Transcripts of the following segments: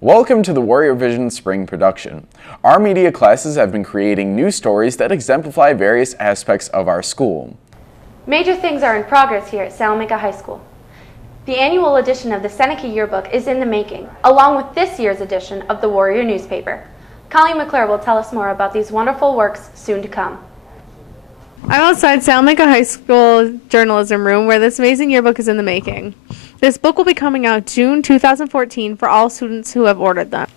Welcome to the Warrior Vision Spring production. Our media classes have been creating new stories that exemplify various aspects of our school. Major things are in progress here at Salamanca High School. The annual edition of the Seneca Yearbook is in the making, along with this year's edition of the Warrior newspaper. Colleen McClure will tell us more about these wonderful works soon to come. I'm outside Salamanca High School journalism room where this amazing yearbook is in the making. This book will be coming out June 2014 for all students who have ordered them.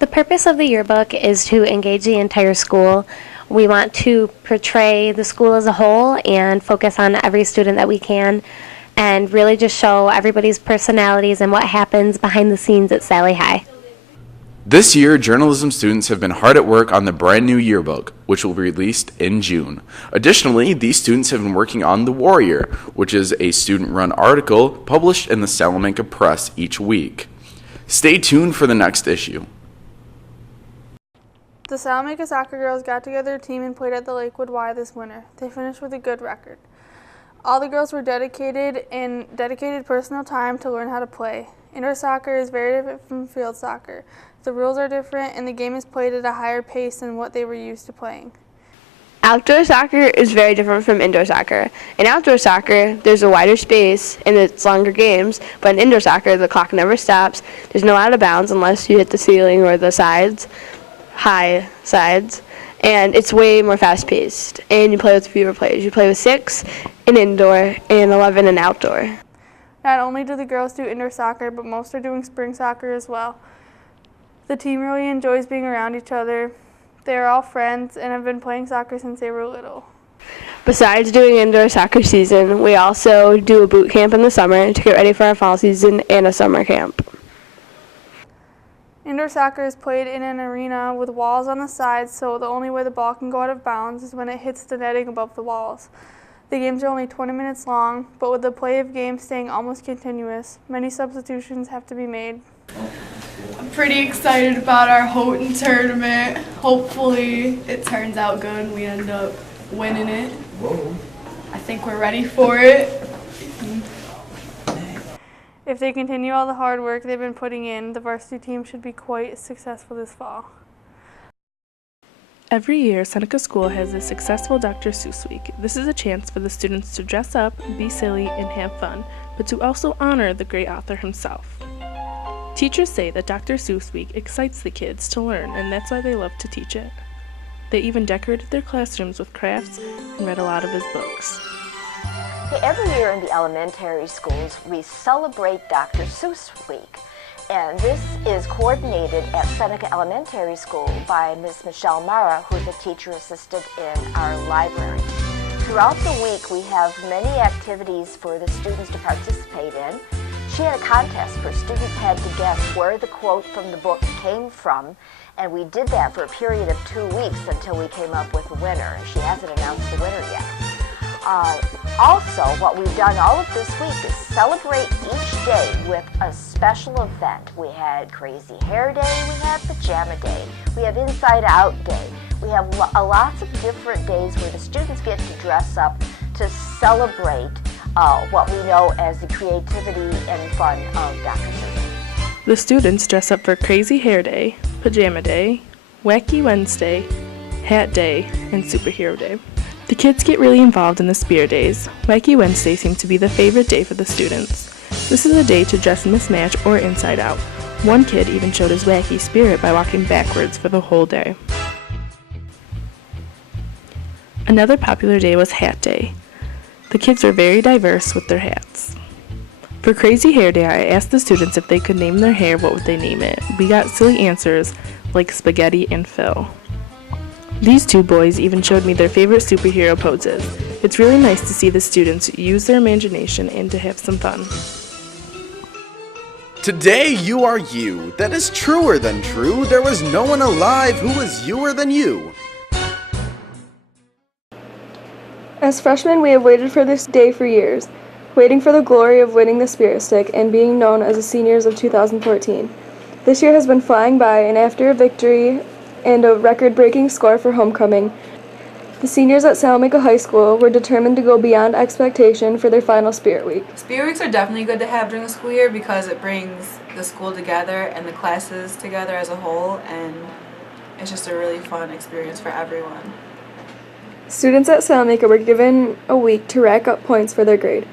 The purpose of the yearbook is to engage the entire school. We want to portray the school as a whole and focus on every student that we can and really just show everybody's personalities and what happens behind the scenes at Sally High. This year, journalism students have been hard at work on the brand new yearbook, which will be released in June. Additionally, these students have been working on The Warrior, which is a student-run article published in the Salamanca Press each week. Stay tuned for the next issue. The Salamanca soccer girls got together a team and played at the Lakewood Y this winter. They finished with a good record. All the girls were dedicated personal time to learn how to play. Indoor soccer is very different from field soccer. The rules are different and the game is played at a higher pace than what they were used to playing. Outdoor soccer is very different from indoor soccer. In outdoor soccer, there's a wider space and it's longer games, but in indoor soccer, the clock never stops. There's no out of bounds unless you hit the ceiling or the sides, high sides, and it's way more fast-paced, and you play with fewer players. You play with 6 in indoor and 11 in outdoor. Not only do the girls do indoor soccer, but most are doing spring soccer as well. The team really enjoys being around each other. They are all friends and have been playing soccer since they were little. Besides doing indoor soccer season, we also do a boot camp in the summer to get ready for our fall season and a summer camp. Indoor soccer is played in an arena with walls on the sides, so the only way the ball can go out of bounds is when it hits the netting above the walls. The games are only 20 minutes long, but with the play of games staying almost continuous, many substitutions have to be made. I'm pretty excited about our Houghton tournament. Hopefully it turns out good and we end up winning it. I think we're ready for it. If they continue all the hard work they've been putting in, the varsity team should be quite successful this fall. Every year, Seneca School has a successful Dr. Seuss Week. This is a chance for the students to dress up, be silly, and have fun, but to also honor the great author himself. Teachers say that Dr. Seuss Week excites the kids to learn, and that's why they love to teach it. They even decorated their classrooms with crafts and read a lot of his books. Every year in the elementary schools, we celebrate Dr. Seuss Week. And this is coordinated at Seneca Elementary School by Ms. Michelle Mara, who is a teacher assistant in our library. Throughout the week, we have many activities for the students to participate in. She had a contest where students had to guess where the quote from the book came from, and we did that for a period of 2 weeks until we came up with a winner. She hasn't announced the winner yet. Also, what we've done all of this week is celebrate each day with a special event. We had Crazy Hair Day, we had Pajama Day, we have Inside Out Day. We have lots of different days where the students get to dress up to celebrate what we know as the creativity and fun of Dr. Seuss. The students dress up for Crazy Hair Day, Pajama Day, Wacky Wednesday, Hat Day, and Superhero Day. The kids get really involved in the Spirit Days. Wacky Wednesday seems to be the favorite day for the students. This is a day to dress mismatch or inside out. One kid even showed his wacky spirit by walking backwards for the whole day. Another popular day was Hat Day. The kids were very diverse with their hats. For Crazy Hair Day, I asked the students if they could name their hair, what would they name it? We got silly answers like Spaghetti and Phil. These two boys even showed me their favorite superhero poses. It's really nice to see the students use their imagination and to have some fun. Today you are you. That is truer than true. There was no one alive who was youer than you. As freshmen, we have waited for this day for years, waiting for the glory of winning the Spirit Stick and being known as the seniors of 2014. This year has been flying by, and after a victory and a record-breaking score for homecoming, The seniors at Salamanca High School were determined to go beyond expectation for their final Spirit Week. Spirit Weeks are definitely good to have during the school year because it brings the school together and the classes together as a whole, and it's just a really fun experience for everyone. Students at Salamanca were given a week to rack up points for their grade.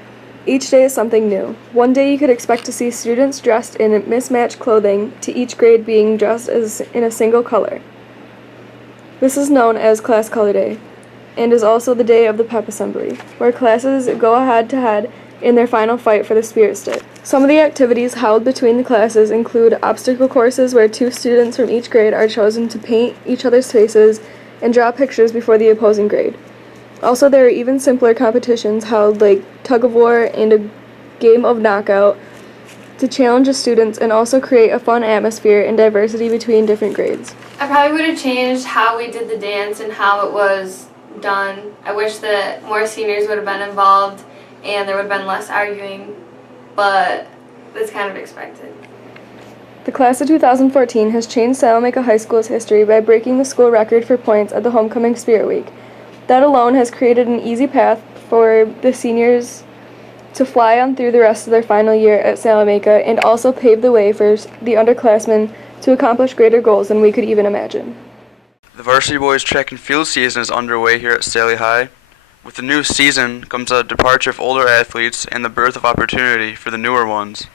Each day is something new. One day you could expect to see students dressed in mismatched clothing, to each grade being dressed as in a single color. This is known as Class Color Day, and is also the day of the pep assembly, where classes go head-to-head in their final fight for the Spirit Stick. Some of the activities held between the classes include obstacle courses where 2 students from each grade are chosen to paint each other's faces and draw pictures before the opposing grade. Also, there are even simpler competitions held like tug-of-war and a game of knockout to challenge the students and also create a fun atmosphere and diversity between different grades. I probably would have changed how we did the dance and how it was done. I wish that more seniors would have been involved and there would have been less arguing, but it's kind of expected. The class of 2014 has changed Salamanca High School's history by breaking the school record for points at the Homecoming Spirit Week. That alone has created an easy path for the seniors to fly on through the rest of their final year at Salamanca and also pave the way for the underclassmen to accomplish greater goals than we could even imagine. The varsity boys track and field season is underway here at Sally High. With the new season comes a departure of older athletes and the birth of opportunity for the newer ones.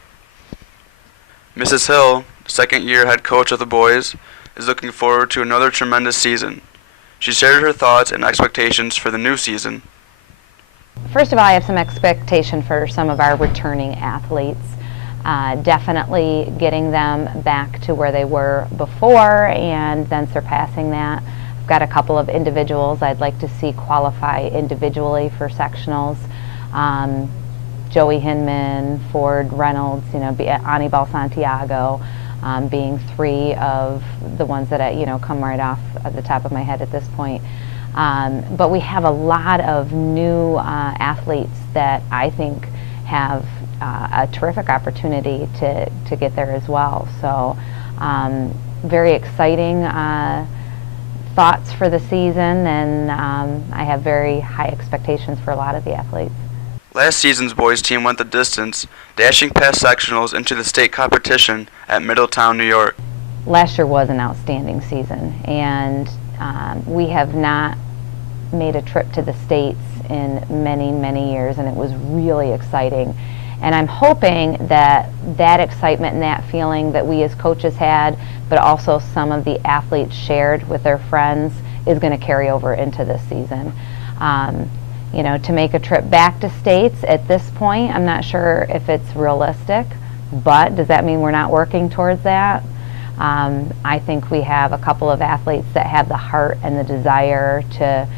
Mrs. Hill, second-year head coach of the boys, is looking forward to another tremendous season. She shared her thoughts and expectations for the new season. First of all, I have some expectation for some of our returning athletes. Definitely getting them back to where they were before and then surpassing that. I've got a couple of individuals I'd like to see qualify individually for sectionals. Joey Hinman, Ford Reynolds, Anibal Santiago, being 3 of the ones that come right off at the top of my head at this point. But we have a lot of new athletes that I think have a terrific opportunity to get there as well. So very exciting thoughts for the season, and I have very high expectations for a lot of the athletes. Last season's boys team went the distance, dashing past sectionals into the state competition at Middletown, New York. Last year was an outstanding season, and we have not made a trip to the States in many, many years, and it was really exciting. And I'm hoping that that excitement and that feeling that we as coaches had, but also some of the athletes shared with their friends, is going to carry over into this season. To make a trip back to States at this point, I'm not sure if it's realistic, but does that mean we're not working towards that? I think we have a couple of athletes that have the heart and the desire to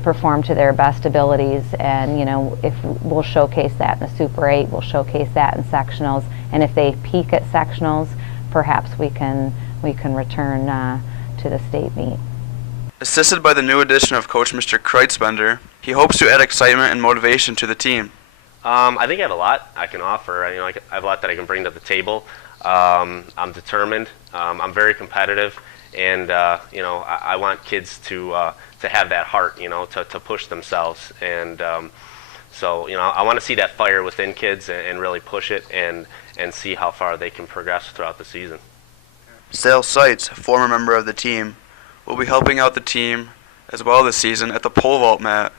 perform to their best abilities, and if we'll showcase that in the Super 8, we'll showcase that in sectionals, and if they peak at sectionals, perhaps we can return to the state meet. Assisted by the new addition of Coach Mr. Kreitzbender, he hopes to add excitement and motivation to the team. I think I have a lot I can offer. I have a lot that I can bring to the table. I'm determined. I'm very competitive, and I want kids to have that heart, to push themselves. And so I want to see that fire within kids and really push it and see how far they can progress throughout the season. Sale Seitz, former member of the team, will be helping out the team as well this season at the pole vault mat.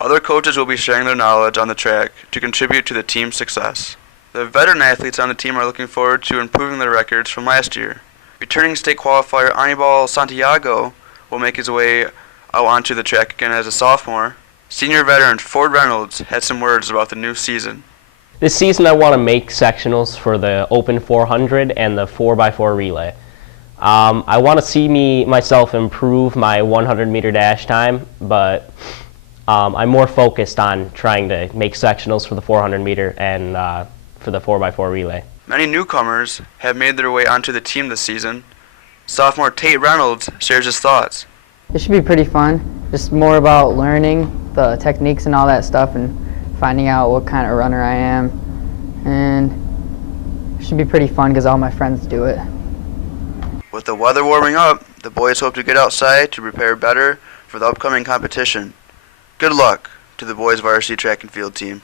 Other coaches will be sharing their knowledge on the track to contribute to the team's success. The veteran athletes on the team are looking forward to improving their records from last year. Returning state qualifier Anibal Santiago will make his way out onto the track again as a sophomore. Senior veteran Ford Reynolds had some words about the new season. This season I want to make sectionals for the Open 400 and the 4x4 relay. I want to see myself improve my 100-meter dash time, but I'm more focused on trying to make sectionals for the 400-meter and for the 4x4 relay. Many newcomers have made their way onto the team this season. Sophomore Tate Reynolds shares his thoughts. It should be pretty fun, just more about learning the techniques and all that stuff and finding out what kind of runner I am. And it should be pretty fun because all my friends do it. With the weather warming up, the boys hope to get outside to prepare better for the upcoming competition. Good luck to the boys varsity track and field team.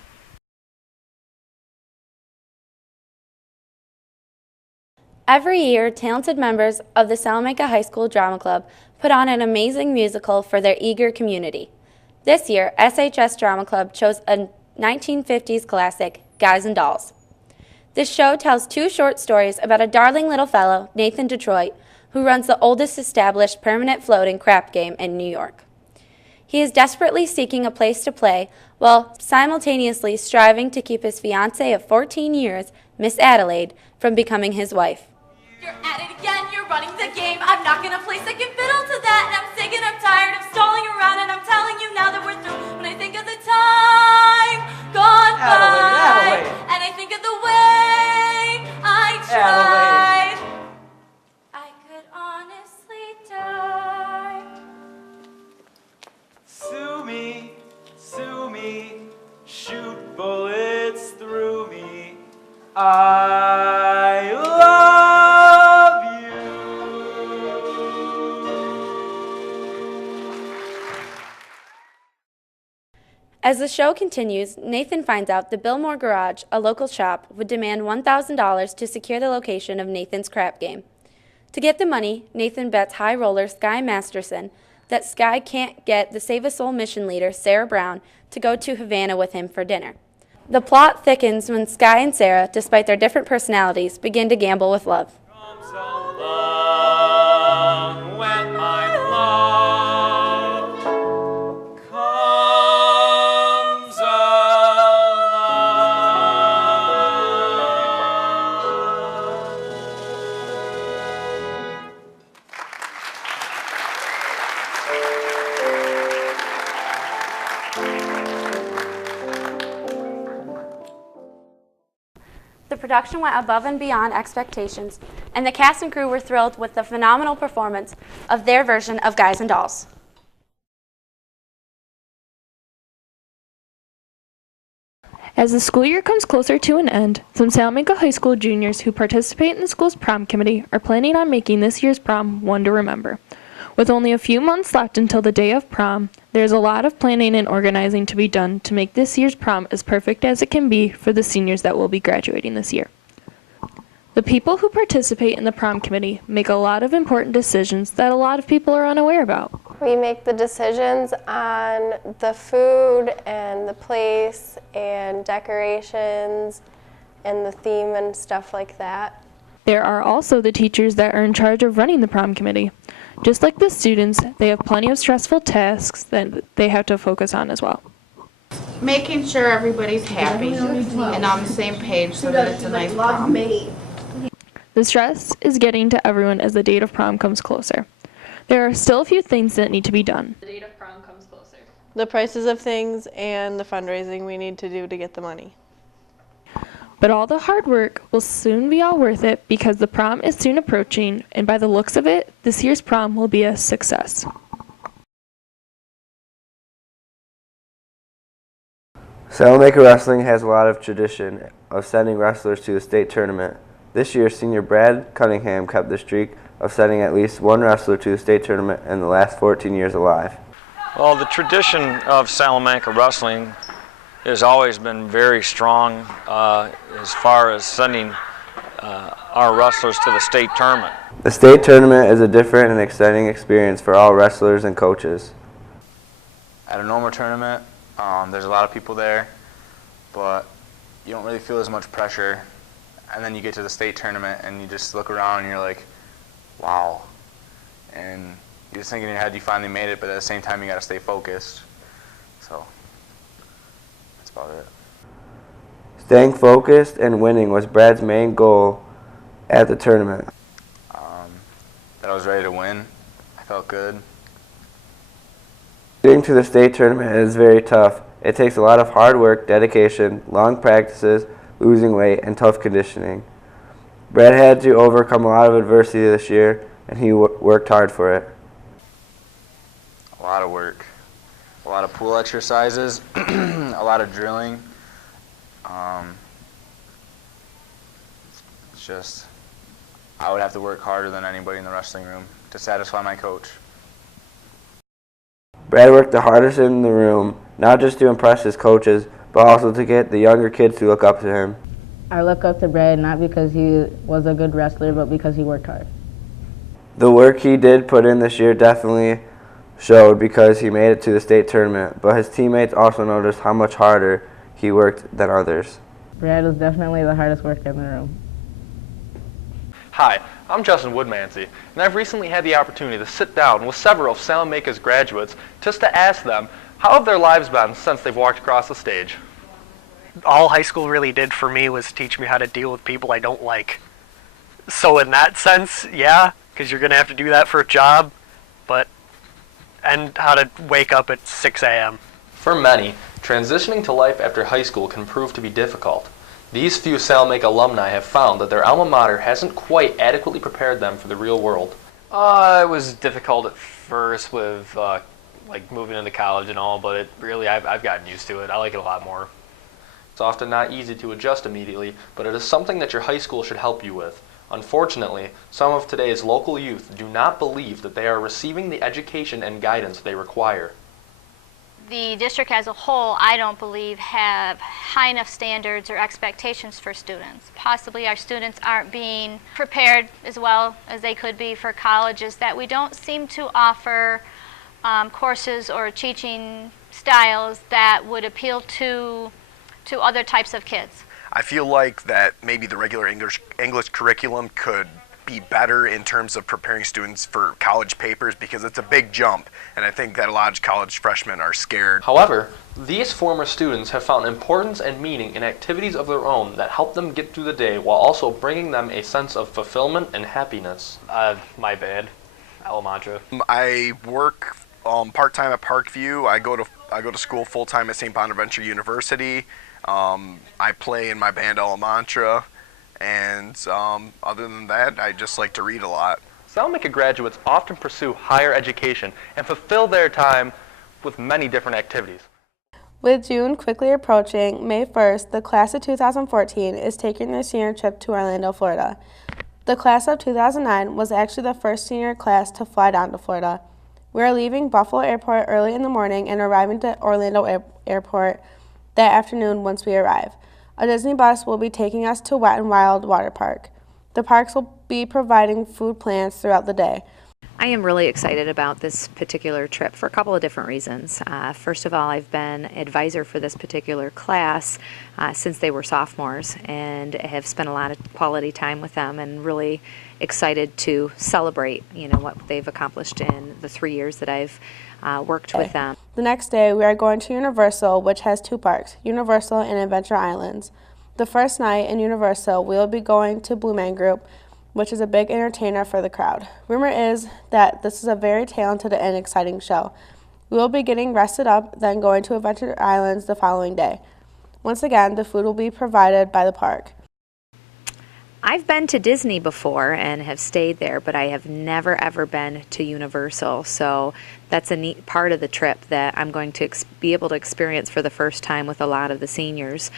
Every year, talented members of the Salamanca High School Drama Club put on an amazing musical for their eager community. This year, SHS Drama Club chose a 1950s classic, Guys and Dolls. This show tells two short stories about a darling little fellow, Nathan Detroit, who runs the oldest established permanent floating crap game in New York. He is desperately seeking a place to play while simultaneously striving to keep his fiancée of 14 years, Miss Adelaide, from becoming his wife. You're at it again, you're running the game. I'm not gonna play second fiddle to that. And I'm sick and I'm tired of stalling around. And I'm telling you now that we're through. When I think of the time gone by, and I think of the way I tried, I could honestly die. Sue me, shoot bullets through me. I love you. As the show continues, Nathan finds out the Billmore Garage, a local shop, would demand $1,000 to secure the location of Nathan's crap game. To get the money, Nathan bets high roller Sky Masterson that Sky can't get the Save a Soul mission leader, Sarah Brown, to go to Havana with him for dinner. The plot thickens when Sky and Sarah, despite their different personalities, begin to gamble with love. When my love comes The production went above and beyond expectations, and the cast and crew were thrilled with the phenomenal performance of their version of Guys and Dolls. As the school year comes closer to an end, some Salamanca High School juniors who participate in the school's prom committee are planning on making this year's prom one to remember. With only a few months left until the day of prom, there's a lot of planning and organizing to be done to make this year's prom as perfect as it can be for the seniors that will be graduating this year. The people who participate in the prom committee make a lot of important decisions that a lot of people are unaware about. We make the decisions on the food and the place and decorations and the theme and stuff like that. There are also the teachers that are in charge of running the prom committee. Just like the students, they have plenty of stressful tasks that they have to focus on as well. Making sure everybody's happy and on the same page so that it's a nice prom. The stress is getting to everyone as the date of prom comes closer. There are still a few things that need to be done. The date of prom comes closer. The prices of things and the fundraising we need to do to get the money. But all the hard work will soon be all worth it because the prom is soon approaching, and by the looks of it, this year's prom will be a success. Salamanca Wrestling has a lot of tradition of sending wrestlers to the state tournament. This year, senior Brad Cunningham kept the streak of sending at least one wrestler to the state tournament in the last 14 years alive. Well, the tradition of Salamanca Wrestling has always been very strong as far as sending our wrestlers to the state tournament. The state tournament is a different and exciting experience for all wrestlers and coaches. At a normal tournament, there's a lot of people there, but you don't really feel as much pressure. And then you get to the state tournament and you just look around and you're like, wow. And you just think in your head you finally made it, but at the same time you got to stay focused. So that's about it. Staying focused and winning was Brad's main goal at the tournament. That I was ready to win. I felt good. Getting to the state tournament is very tough. It takes a lot of hard work, dedication, long practices, losing weight, and tough conditioning. Brad had to overcome a lot of adversity this year, and he worked hard for it. A lot of work. A lot of pool exercises, a lot of drilling. It's just, I would have to work harder than anybody in the wrestling room to satisfy my coach. Brad worked the hardest in the room, not just to impress his coaches, but also to get the younger kids to look up to him. I look up to Brad not because he was a good wrestler, but because he worked hard. The work he did put in this year definitely showed because he made it to the state tournament, but his teammates also noticed how much harder he worked than others. Brad was definitely the hardest worker in the room. Hi, I'm Justin Woodmansey, and I've recently had the opportunity to sit down with several of Salamanca's graduates just to ask them how have their lives been since they've walked across the stage. All high school really did for me was teach me how to deal with people I don't like. So in that sense, yeah, because you're going to have to do that for a job, and how to wake up at 6 a.m. For many, transitioning to life after high school can prove to be difficult. These few Salamanca alumni have found that their alma mater hasn't quite adequately prepared them for the real world. It was difficult at first with like moving into college and all, but I've gotten used to it. I like it a lot more. It's often not easy to adjust immediately, but it is something that your high school should help you with. Unfortunately, some of today's local youth do not believe that they are receiving the education and guidance they require. The district as a whole, I don't believe, have high enough standards or expectations for students. Possibly our students aren't being prepared as well as they could be for colleges, that we don't seem to offer courses or teaching styles that would appeal to other types of kids. I feel like that maybe the regular English curriculum could be better in terms of preparing students for college papers because it's a big jump, and I think that a lot of college freshmen are scared. However, these former students have found importance and meaning in activities of their own that help them get through the day while also bringing them a sense of fulfillment and happiness. My band, Alma Mater. I work part-time at Parkview. I go to school full-time at St. Bonaventure University. I play in my band Alma Mater, and other than that, I just like to read a lot. Salamanca graduates often pursue higher education and fulfill their time with many different activities. With June quickly approaching, May 1st, the class of 2014 is taking their senior trip to Orlando, Florida. The class of 2009 was actually the first senior class to fly down to Florida. We are leaving Buffalo Airport early in the morning and arriving at Orlando Airport that afternoon once we arrive. A Disney bus will be taking us to Wet n Wild Water Park. The parks will be providing food plans throughout the day. I am really excited about this particular trip for a couple of different reasons. First of all, I've been advisor for this particular class since they were sophomores, and have spent a lot of quality time with them, and really excited to celebrate, what they've accomplished in the 3 years that I've worked with them. The next day, we are going to Universal, which has two parks, Universal and Adventure Islands. The first night in Universal, we will be going to Blue Man Group, which is a big entertainer for the crowd. Rumor is that this is a very talented and exciting show. We will be getting rested up, then going to Adventure Islands the following day. Once again, the food will be provided by the park. I've been to Disney before and have stayed there, but I have never ever been to Universal, so that's a neat part of the trip that I'm going to be able to experience for the first time with a lot of the seniors.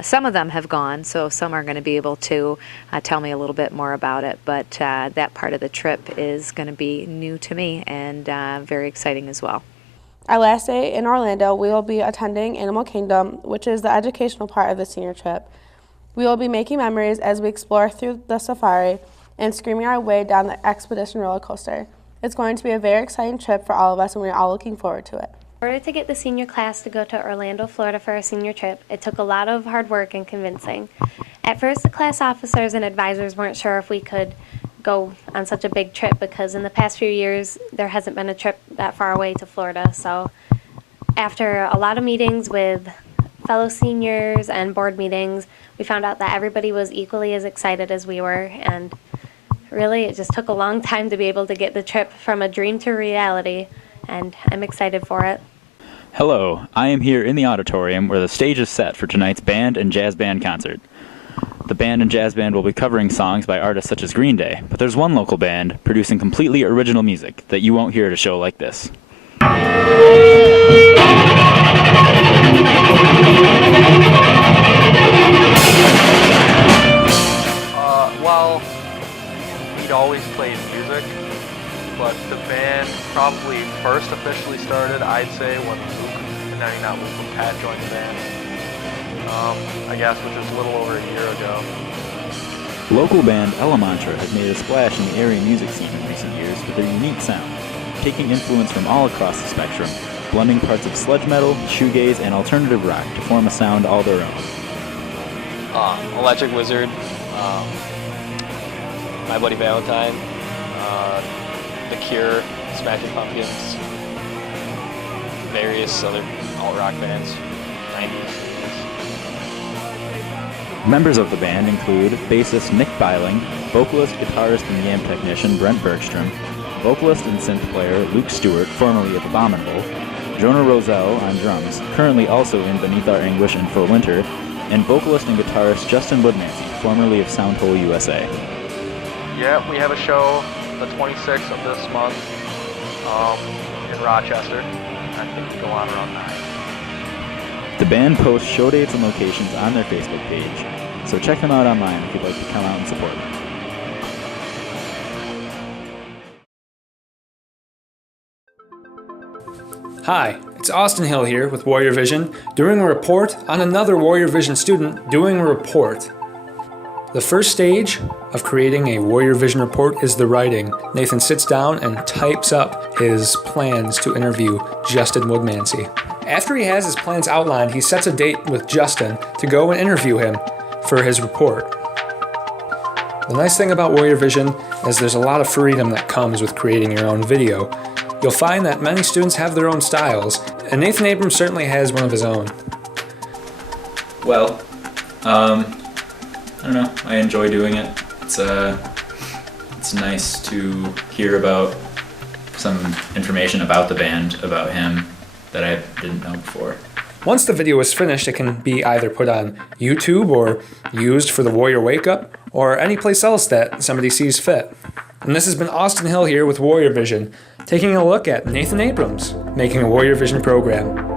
Some of them have gone, so some are going to be able to tell me a little bit more about it, but that part of the trip is going to be new to me and very exciting as well. Our last day in Orlando, we will be attending Animal Kingdom, which is the educational part of the senior trip. We will be making memories as we explore through the safari and screaming our way down the Expedition roller coaster. It's going to be a very exciting trip for all of us, and we're all looking forward to it. In order to get the senior class to go to Orlando, Florida for our senior trip, it took a lot of hard work and convincing. At first, the class officers and advisors weren't sure if we could go on such a big trip because in the past few years, there hasn't been a trip that far away to Florida. So after a lot of meetings with fellow seniors and board meetings, we found out that everybody was equally as excited as we were, and really it just took a long time to be able to get the trip from a dream to reality, and I'm excited for it. Hello, I am here in the auditorium where the stage is set for tonight's band and jazz band concert. The band and jazz band will be covering songs by artists such as Green Day, but there's one local band producing completely original music that you won't hear at a show like this. Well, we'd always played music, but the band probably first officially started, I'd say, when Pat joined the band. I guess, which was a little over a year ago. Local band Ella Mantra has made a splash in the area music scene in recent years with their unique sound, taking influence from all across the spectrum, blending parts of sludge metal, shoegaze, and alternative rock to form a sound all their own. Electric Wizard, My Bloody Valentine, The Cure, Smashing Pumpkins, various other alt-rock bands, 90s. Members of the band include bassist Nick Byling, vocalist, guitarist, and yam technician Brent Bergstrom, vocalist and synth player Luke Stewart, formerly of Abominable, Jonah Roselle on drums, currently also in Beneath Our Anguish and For Winter, and vocalist and guitarist Justin Woodmansey, formerly of Soundhole USA. Yeah, we have a show the 26th of this month in Rochester. I think we go on around 9. The band posts show dates and locations on their Facebook page, so check them out online if you'd like to come out and support them. Hi, it's Austin Hill here with Warrior Vision, doing a report on another Warrior Vision student doing a report. The first stage of creating a Warrior Vision report is the writing. Nathan sits down and types up his plans to interview Justin Woodmansey. After he has his plans outlined, he sets a date with Justin to go and interview him for his report. The nice thing about Warrior Vision is there's a lot of freedom that comes with creating your own video. You'll find that many students have their own styles, and Nathan Abrams certainly has one of his own. Well, I don't know. I enjoy doing it. It's nice to hear about some information about the band, about him, that I didn't know before. Once the video is finished, it can be either put on YouTube or used for the Warrior Wake Up or any place else that somebody sees fit. And this has been Austin Hill here with Warrior Vision, taking a look at Nathan Abrams making a Warrior Vision program.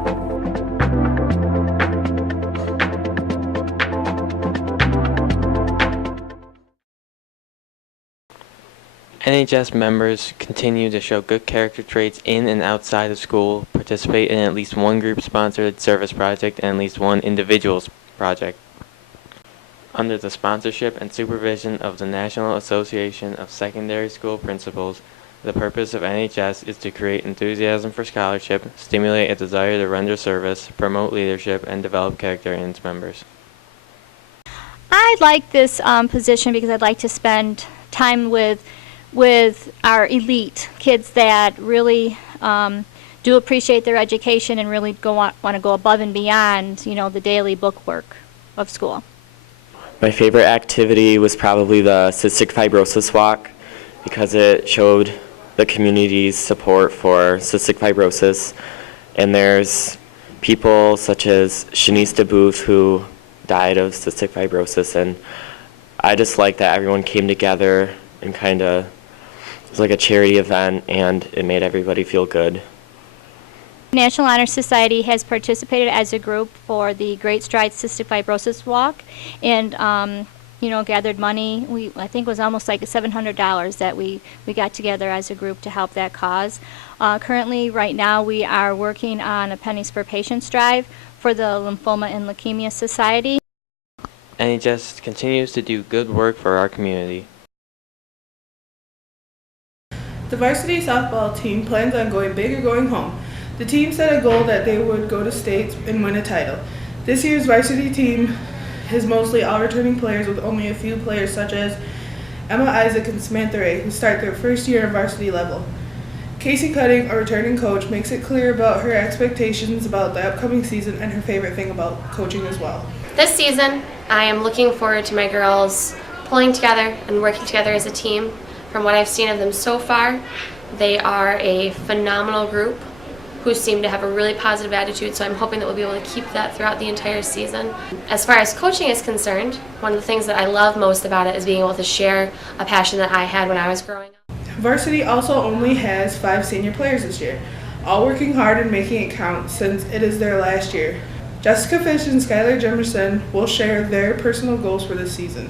NHS members continue to show good character traits in and outside of school, participate in at least one group-sponsored service project and at least one individual's project. Under the sponsorship and supervision of the National Association of Secondary School Principals, the purpose of NHS is to create enthusiasm for scholarship, stimulate a desire to render service, promote leadership, and develop character in its members. I like this position because I'd like to spend time with our elite kids that really do appreciate their education and really want to go above and beyond, the daily book work of school. My favorite activity was probably the Cystic Fibrosis Walk because it showed the community's support for cystic fibrosis. And there's people such as Shanice DeBooth who died of cystic fibrosis, and I just like that everyone came together and it was like a charity event, and it made everybody feel good. National Honor Society has participated as a group for the Great Strides Cystic Fibrosis Walk, and gathered money. I think it was almost like $700 that we got together as a group to help that cause. Currently, right now, we are working on a Pennies for Patients drive for the Lymphoma and Leukemia Society. NHS continues to do good work for our community. The varsity softball team plans on going big or going home. The team set a goal that they would go to states and win a title. This year's varsity team is mostly all returning players, with only a few players such as Emma Isaac and Samantha Ray, who start their first year at varsity level. Casey Cutting, a returning coach, makes it clear about her expectations about the upcoming season and her favorite thing about coaching as well. This season, I am looking forward to my girls pulling together and working together as a team. From what I've seen of them so far, they are a phenomenal group who seem to have a really positive attitude, so I'm hoping that we'll be able to keep that throughout the entire season. As far as coaching is concerned, one of the things that I love most about it is being able to share a passion that I had when I was growing up. Varsity also only has 5 senior players this year, all working hard and making it count since it is their last year. Jessica Fish and Skylar Jemerson will share their personal goals for this season.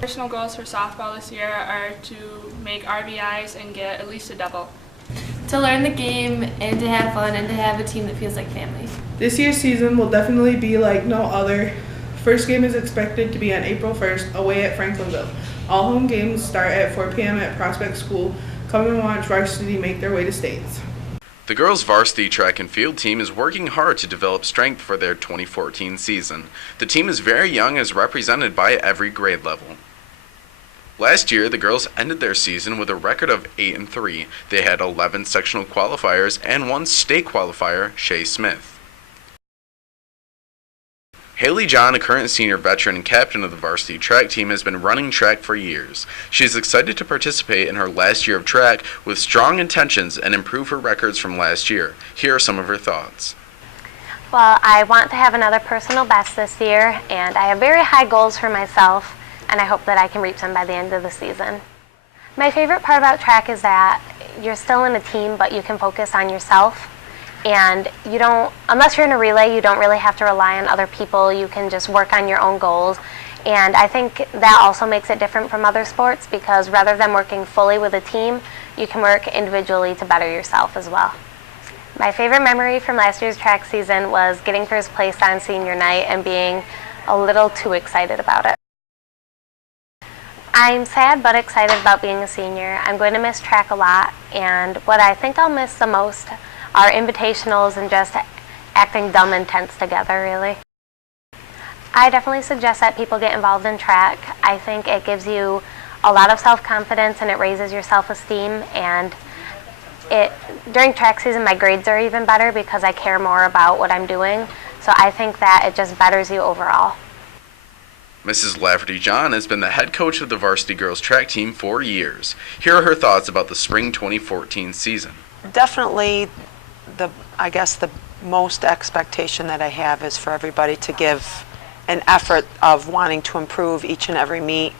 Personal goals for softball this year are to make RBIs and get at least a double. to learn the game and to have fun and to have a team that feels like family. This year's season will definitely be like no other. First game is expected to be on April 1st away at Franklinville. All home games start at 4 p.m. at Prospect School. Come and watch varsity make their way to states. The girls' varsity track and field team is working hard to develop strength for their 2014 season. The team is very young and is represented by every grade level. Last year, the girls ended their season with a record of 8-3. They had 11 sectional qualifiers and 1 state qualifier, Shea Smith. Haley John, a current senior veteran and captain of the varsity track team, has been running track for years. She is excited to participate in her last year of track with strong intentions and improve her records from last year. Here are some of her thoughts. Well, I want to have another personal best this year, and I have very high goals for myself, and I hope that I can reach them by the end of the season. My favorite part about track is that you're still in a team, but you can focus on yourself. And you don't, unless you're in a relay, you don't really have to rely on other people. You can just work on your own goals. And I think that also makes it different from other sports because rather than working fully with a team, you can work individually to better yourself as well. My favorite memory from last year's track season was getting first place on senior night and being a little too excited about it. I'm sad but excited about being a senior. I'm going to miss track a lot, and what I think I'll miss the most are invitationals and just acting dumb and tense together, really. I definitely suggest that people get involved in track. I think it gives you a lot of self-confidence and it raises your self-esteem, and during track season my grades are even better because I care more about what I'm doing, so I think that it just betters you overall. Mrs. Lafferty John has been the head coach of the varsity girls track team for years. Here are her thoughts about the spring 2014 season. Definitely I guess the most expectation that I have is for everybody to give an effort of wanting to improve each and every meet.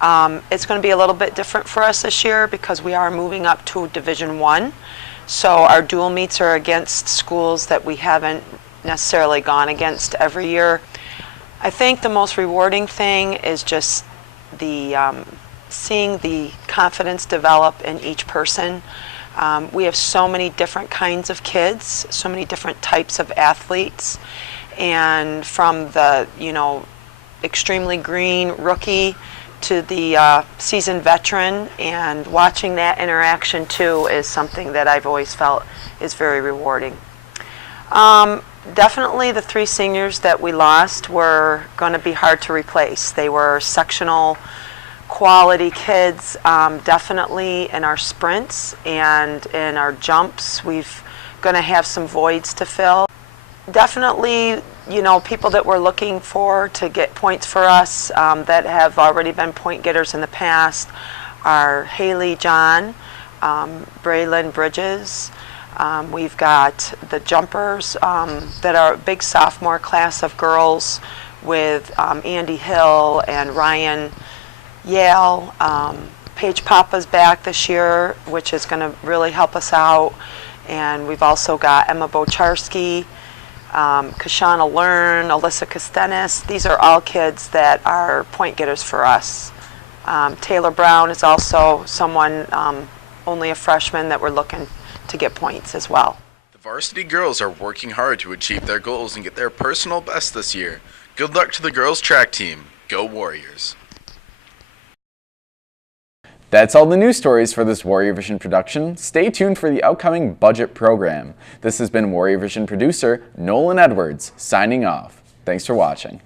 It's going to be a little bit different for us this year because we are moving up to Division I. So our dual meets are against schools that we haven't necessarily gone against every year. I think the most rewarding thing is just the seeing the confidence develop in each person. We have so many different kinds of kids, so many different types of athletes, and from the extremely green rookie to the seasoned veteran, and watching that interaction too is something that I've always felt is very rewarding. Definitely the 3 seniors that we lost were going to be hard to replace. They were sectional quality kids, definitely in our sprints and in our jumps. We've going to have some voids to fill. Definitely, people that we're looking for to get points for us that have already been point getters in the past are Haley John, Braylon Bridges. We've got the jumpers that are a big sophomore class of girls with Andy Hill and Ryan Yale. Paige Papa's back this year, which is going to really help us out. And we've also got Emma Bocharski, Kashana Learn, Alyssa Costenis. These are all kids that are point getters for us. Taylor Brown is also someone, only a freshman, that we're looking to get points as well. The varsity girls are working hard to achieve their goals and get their personal best this year. Good luck to the girls track team. Go Warriors! That's all the news stories for this Warrior Vision production. Stay tuned for the upcoming budget program. This has been Warrior Vision producer Nolan Edwards signing off. Thanks for watching.